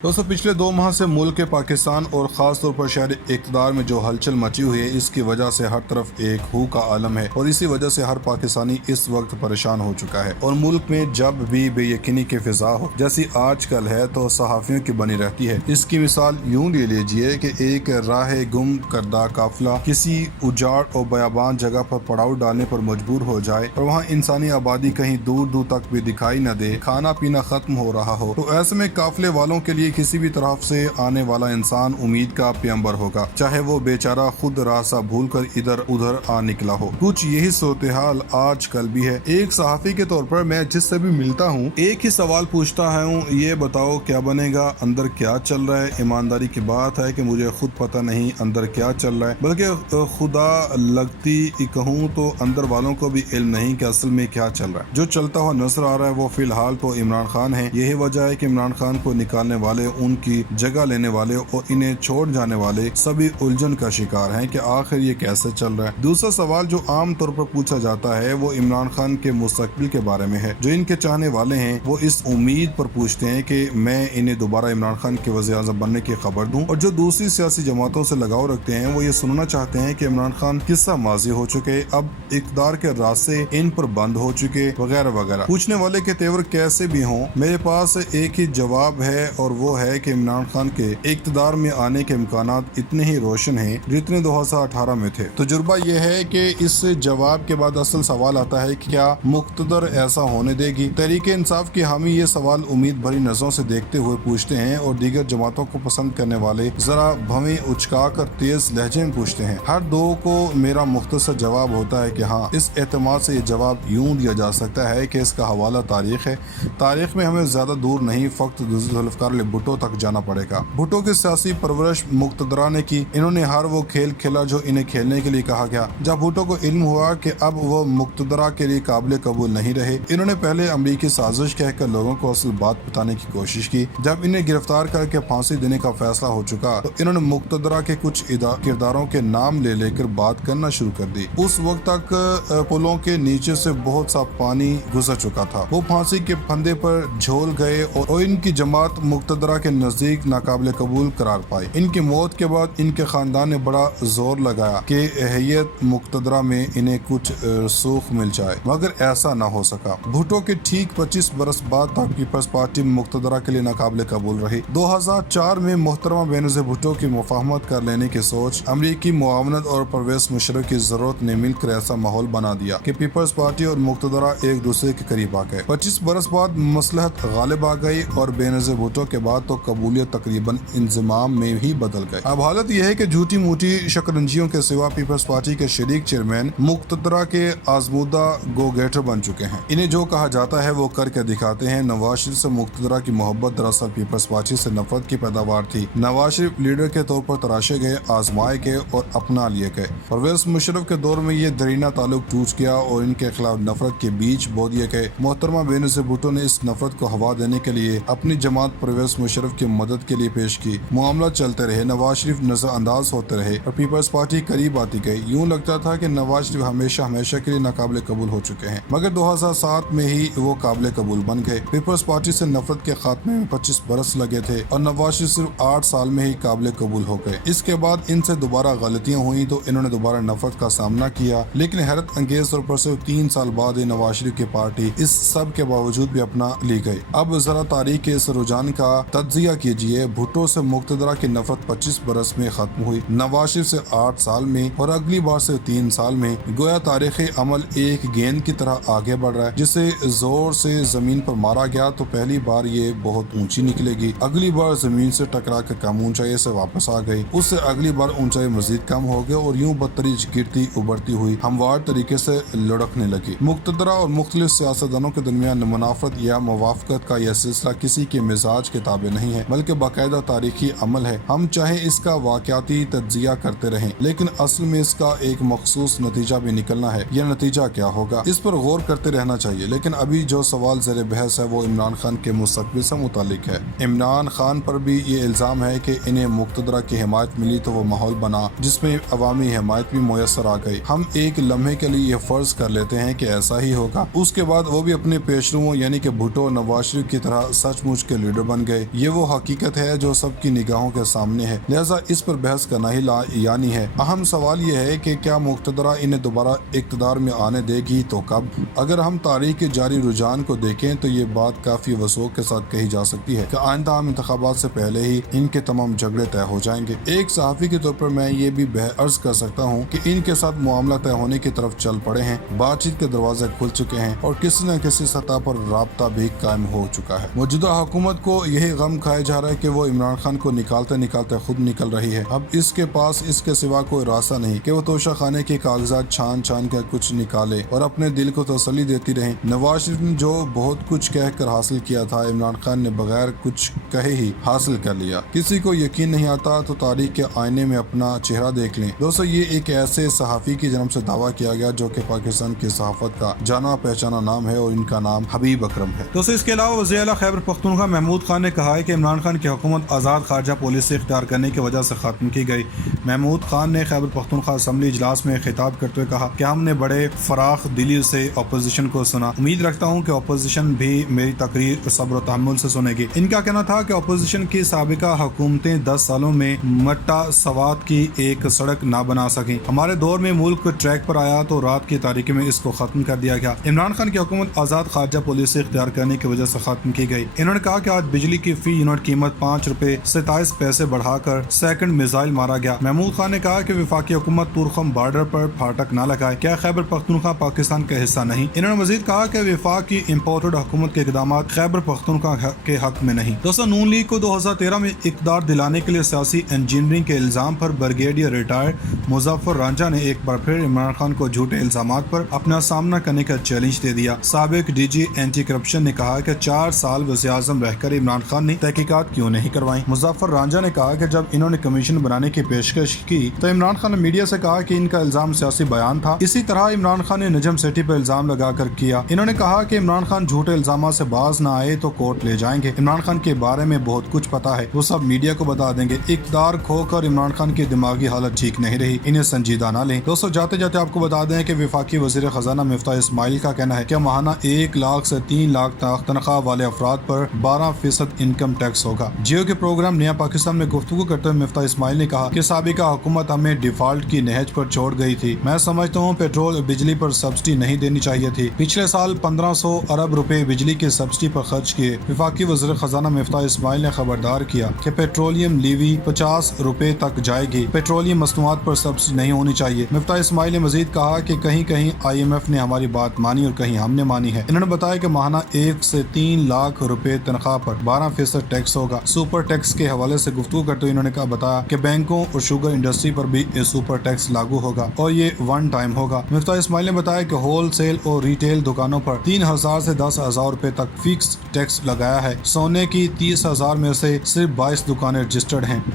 दोस्तों पिछले 2 माह से मुल्क पाकिस्तान और ख़ास तौर पर शहर इक़्तिदार में जो हलचल मची हुई है, इसकी वजह से हर तरफ एक हू का आलम है और इसी वजह से हर पाकिस्तानी इस वक्त परेशान हो चुका है। और मुल्क में जब भी बेयकीनी की फिजा हो जैसी आजकल है तो सहाफ़ियों की बनी रहती है। इसकी मिसाल यूं ले लीजिए कि एक राह गुम करदा काफिला किसी उजाड़ और बयाबान जगह पर पड़ाव डालने पर मजबूर हो जाए और वहाँ इंसानी आबादी कहीं दूर दूर तक भी दिखाई न दे, खाना पीना खत्म हो रहा हो, तो ऐसे में काफिले वालों के लिए किसी भी तरफ से आने वाला इंसान उम्मीद का पैगंबर होगा, चाहे वो बेचारा खुद रास्ता भूलकर इधर उधर आ निकला हो। कुछ यही सूरत हाल आजकल भी है। एक सहाफी के तौर पर मैं जिससे भी मिलता हूँ एक ही सवाल पूछता हूँ, ये बताओ क्या बनेगा, अंदर क्या चल रहा है। ईमानदारी की बात है कि मुझे खुद पता नहीं अंदर क्या चल रहा है, बल्कि खुदा लगती कहूँ तो अंदर वालों को भी इल्म नहीं कि असल में क्या चल रहा है। जो चलता हुआ नजर आ रहा है वो फिलहाल तो इमरान खान है। यही वजह है कि इमरान खान को निकालने वाले, उनकी जगह लेने वाले और इन्हें छोड़ जाने वाले सभी उलझन का शिकार हैं कि आखिर ये कैसे चल रहा है। दूसरा सवाल जो आम तौर पर पूछा जाता है वो इमरान खान के मुस्तकबिल के बारे में है। जो इनके चाहने वाले हैं वो इस उम्मीद पर पूछते हैं कि मैं इन्हें दोबारा इमरान खान के वज़ीर-ए-आज़म बनने की खबर दूं, और जो दूसरी सियासी जमातों से लगाव रखते हैं वो ये सुनना चाहते हैं कि इमरान खान किस्सा माजी हो चुके, अब इक़्तिदार के रास्ते इन पर बंद हो चुके, वगैरह वगैरह। पूछने वाले के तेवर कैसे भी हों, मेरे पास एक ही जवाब है और वो है कि इमरान खान के इक़्तिदार में आने के इम्कानात इतने ही रोशन हैं जितने 2018 में थे। तजुर्बा यह है कि इस जवाब के बाद असल सवाल आता है कि क्या मुक़्तदर ऐसा होने देगी। तहरीक इंसाफ की हामी ये सवाल उम्मीद भरी नजरों से देखते हुए पूछते हैं और दीगर जमातों को पसंद करने वाले जरा भवें उचका कर तेज लहजे में पूछते हैं। हर दो को मेरा मुख्तसर जवाब होता है कि हाँ, इस एतमाद से ये जवाब यूं दिया जा सकता है कि इसका हवाला तारीख है। तारीख में हमें ज्यादा दूर नहीं, फक्त जुल्फ़िकार अली भुट्टो तक जाना पड़ेगा। भुट्टो की सियासी परवरिश मुक़्तदरा ने की। इन्होंने हर वो खेल खेला जो इन्हें खेलने के लिए कहा गया। जब भुट्टो को इल्म हुआ कि अब वो मुक़्तदरा के लिए काबिल कबूल नहीं रहे, इन्होंने पहले अमरीकी साजिश कहकर लोगों को असल बात बताने की कोशिश की। जब इन्हें गिरफ्तार करके फांसी देने का फैसला हो चुका तो इन्होंने मुक़्तदरा के कुछ किरदारों के नाम ले लेकर बात करना शुरू कर दी। उस वक्त तक पुलों के नीचे से बहुत सा पानी गुजर चुका था। वो फांसी के फंदे पर झोल गए और इनकी जमात मुक़्तदरा के नजदीक नाकाबिल कबूल करार पाई। इनकी मौत के बाद इनके खानदान ने बड़ा जोर लगाया कि हैयत मुक़्तदरा में इन्हें कुछ सूख मिल जाए, मगर ऐसा ना हो सका। भुट्टो के ठीक 25 बरस बाद तक पीपल्स पार्टी मुक़्तदरा के लिए नाकाबिल कबूल रही। 2004 में मोहतरमा बेनज़ीर भुट्टो की मुफाहमत कर लेने की सोच, अमरीकी मुआवनत और परवेज़ मुशर्रफ की जरूरत ने मिलकर ऐसा माहौल बना दिया कि पीपल्स पार्टी और मुक़्तदरा एक दूसरे के करीब आ गए। 25 बरस बाद मसलहत गालिब आ गई और बेनज़ीर भुट्टो के बाद तो कबूलियत तकरीबन इंज़माम में ही बदल गए। अब हालत यह है कि झूठी मूठी शकरंजियों के सिवा पीपल्स पार्टी के शरीक चेयरमैन मुक़्तदरा के आजमूदा गो गेटर बन चुके हैं। इन्हें जो कहा जाता है वो करके दिखाते हैं। नवाज शरीफ से मुक़्तदरा की मोहब्बत दरअसल पीपल्स पार्टी से नफरत की पैदावार थी। नवाज शरीफ लीडर के तौर पर तराशे गए, आजमाए गए और अपना लिए गए। परवेज़ मुशर्रफ के दौर में ये दरीना ताल्लुक टूट गया और इनके खिलाफ नफरत के बीज बो दिए गए। मोहतरमा बेनज़ीर भुट्टो ने इस नफरत को हवा देने के लिए अपनी जमात परवेज़ मुशर्रफ की मदद के लिए पेश की। मामला चलते रहे, नवाज शरीफ नजरअंदाज होते रहे और पीपल्स पार्टी करीब आती गई। यूं लगता था कि नवाज शरीफ हमेशा के लिए नाकाबिल कबूल हो चुके हैं, मगर 2007 में ही वो काबिल कबूल बन गए। पीपल्स पार्टी से नफरत के खात्मे में 25 बरस लगे थे और नवाज शरीफ सिर्फ 8 साल में ही काबिल कबूल हो गए। इसके बाद इनसे दोबारा गलतियां हुई तो इन्होंने दोबारा नफरत का सामना किया, लेकिन हैरत अंगेज तौर पर सिर्फ 3 साल बाद ही नवाज शरीफ की पार्टी इस सब के बावजूद भी अपना ली गई। अब जरा तारीख के इस रुझान का तज्जिया कीजिए। भुट्टो से मुक़्तदरा की नफरत 25 बरस में खत्म हुई, नवाज शरीफ से 8 साल में और अगली बार से 3 साल में। गोया तारीख़ अमल एक गेंद की तरह आगे बढ़ रहा है। जिसे जोर से जमीन पर मारा गया तो पहली बार ये बहुत ऊंची निकलेगी, अगली बार जमीन से टकरा कर कम ऊंचाई से वापस आ गई, उससे अगली बार ऊंचाई मजीद कम हो गई और यूं बदतरीज गिरती उभरती हुई हमवार तरीके से लुढ़कने लगी। मुक़्तदरा और मुख्तलिफ सियासतदानों के दरमियान मुनाफरत या मुवाफ़क़त का यह सिलसिला किसी के मिजाज के ताबे नहीं है, बल्कि बाकायदा तारीखी अमल है। हम चाहे इसका वाक़याती तज्जिया करते रहें, लेकिन असल में इसका एक मखसूस नतीजा भी निकलना है। यह नतीजा क्या होगा, इस पर गौर करते रहना चाहिए। लेकिन अभी जो सवाल ज़ेर बहस है वो इमरान खान के मुस्तक़बिल से मुतालिक है। इमरान खान पर भी ये इल्ज़ाम है कि इन्हें मुक़्तदरा की हिमायत मिली तो वो माहौल बना जिसमें अवामी हिमायत भी मुयसर आ गई। हम एक लम्हे के लिए ये फ़र्ज़ कर लेते हैं कि ऐसा ही होगा, उसके बाद वो भी अपने पेशरुओं यानी कि भुट्टो नवाज शरीफ की तरह सचमुच के लीडर बन गए। یہ وہ حقیقت ہے جو سب کی نگاہوں کے سامنے ہے، لہٰذا اس پر بحث کرنا ہی یعنی ہے۔ اہم سوال یہ ہے کہ کیا مقتدرہ انہیں دوبارہ اقتدار میں آنے دے گی تو کب؟ اگر ہم تاریخ کے جاری رجحان کو دیکھیں تو یہ بات کافی وثوق کے ساتھ کہی جا سکتی ہے کہ آئندہ عام انتخابات سے پہلے ہی ان کے تمام جھگڑے طے ہو جائیں گے۔ ایک صحافی کے طور پر میں یہ بھی عرض کر سکتا ہوں کہ ان کے ساتھ معاملہ طے ہونے کی طرف چل پڑے ہیں، بات چیت کے دروازے کھل چکے ہیں اور کسی نہ کسی سطح پر رابطہ بھی قائم ہو چکا ہے۔ موجودہ حکومت کو یہی غم کھایا جا رہا ہے کہ وہ عمران خان کو نکالتے نکالتے خود نکل رہی ہے۔ اب اس کے پاس اس کے سوا کوئی راستہ نہیں کہ وہ توشہ خانے کے کاغذات چھان چھان کر کچھ نکالے اور اپنے دل کو تسلی دیتی رہے۔ نواز شریف نے جو بہت کچھ کہہ کر حاصل کیا تھا، عمران خان نے بغیر کچھ کہے ہی حاصل کر لیا۔ کسی کو یقین نہیں آتا تو تاریخ کے آئینے میں اپنا چہرہ دیکھ لیں۔ دوستو، یہ ایک ایسے صحافی کی جنم سے دعویٰ کیا گیا جو کہ پاکستان کی صحافت کا جانا پہچانا نام ہے اور ان کا نام حبیب اکرم ہے۔ دوستو، اس کے علاوہ وزیر اعلیٰ خیبر پختونخوا محمود خان نے کہا ہے کہ عمران خان کی حکومت آزاد خارجہ پالیسی اختیار کرنے کی وجہ سے ختم کی گئی۔ محمود خان نے خیبر پختونخوا اسمبلی اجلاس میں خطاب کرتے ہوئے کہا کہ ہم نے بڑے فراخ دلی سے اپوزیشن کو سنا، امید رکھتا ہوں کہ اپوزیشن بھی میری تقریر صبر و تحمل سے سنے گی۔ ان کا کہنا تھا کہ اپوزیشن کی سابقہ حکومتیں 10 سالوں میں مٹا سوات کی ایک سڑک نہ بنا سکیں۔ ہمارے دور میں ملک ٹریک پر آیا تو رات کی تاریکی میں اس کو ختم کر دیا گیا۔ عمران خان کی حکومت آزاد خارجہ پالیسی اختیار کرنے کی وجہ سے ختم کی گئی۔ انہوں نے کہا کہ آج بجلی کی فی یونٹ قیمت 5 روپے 27 پیسے بڑھا کر سیکنڈ میزائل مارا گیا۔ محمود خان نے کہا کہ وفاقی حکومت تورخم بارڈر پر پھاٹک نہ لگائے، کیا خیبر پختونخوا پاکستان کا حصہ نہیں؟ انہوں نے مزید کہا کہ وفاق کی امپورٹڈ حکومت کے اقدامات خیبر پختونخوا کے حق میں نہیں۔ دوستو، نون لیگ کو 2013 میں اقتدار دلانے کے لیے سیاسی انجینئرنگ کے الزام پر بریگیڈیئر ریٹائر مظفر رانجھا نے ایک بار پھر عمران خان کو جھوٹے الزامات پر اپنا سامنا کرنے کا چیلنج دے دیا۔ سابق ڈی جی اینٹی کرپشن نے کہا کہ 4 سال وزیر اعظم رہ کر عمران خان نے تحقیقات کیوں نہیں کروائیں؟ مظفر رانجھا نے کہا کہ جب انہوں نے کمیشن بنانے کی پیشکش کی تو عمران خان نے میڈیا سے کہا کہ ان کا الزام سیاسی بیان تھا۔ اسی طرح عمران خان نے نجم سیٹھی پر الزام لگا کر کیا۔ انہوں نے کہا کہ عمران خان جھوٹے الزامات سے باز نہ آئے تو کورٹ لے جائیں گے۔ عمران خان کے بارے میں بہت کچھ پتا ہے، وہ سب میڈیا کو بتا دیں گے۔ اقتدار کھو کر عمران خان کی دماغی حالت ٹھیک نہیں رہی، انہیں سنجیدہ نہ لیں۔ دوستو، جاتے جاتے آپ کو بتا دیں کہ وفاقی وزیر خزانہ مفتاح اسماعیل کا کہنا ہے کہ ماہانہ 1 لاکھ سے 3 لاکھ تک تنخواہ والے افراد پر 12% انکم ٹیکس ہوگا۔ جیو کے پروگرام نیا پاکستان میں گفتگو کرتے ہوئے مفتاح اسماعیل نے کہا کہ سابقہ حکومت ہمیں ڈیفالٹ کی نہج پر چھوڑ گئی تھی۔ میں سمجھتا ہوں پیٹرول اور بجلی پر سبسڈی نہیں دینی چاہیے تھی۔ پچھلے سال 1500 ارب روپے بجلی کے سبسڈی پر خرچ کیے۔ وفاقی وزیر خزانہ مفتاح اسماعیل نے خبردار کیا کہ پیٹرولیم لیوی 50 روپے تک جائے گی۔ پیٹرولیم مصنوعات پر سبسڈی نہیں ہونی چاہیے۔ مفتاح اسماعیل نے مزید کہا کہ کہیں کہیں IMF نے ہماری بات مانی اور کہیں ہم نے مانی ہے۔ انہوں نے بتایا کہ ماہانہ 1 سے 3 لاکھ روپے تنخواہ پر 12% ٹیکس ہوگا۔ سپر ٹیکس کے حوالے سے گفتگو کرتے ہوئے انہوں نے بتایا کہ بینکوں اور شوگر انڈسٹری پر بھی سپر ٹیکس لاگو ہوگا اور یہ ون ٹائم ہوگا۔ مفتاح اسماعیل نے بتایا کہ ہول سیل اور ریٹیل دکانوں پر 3000 سے 10,000 روپے تک فکس ٹیکس لگایا ہے۔ سونے کی 30,000 میں سے صرف 22 دکانیں رجسٹرڈ ہیں۔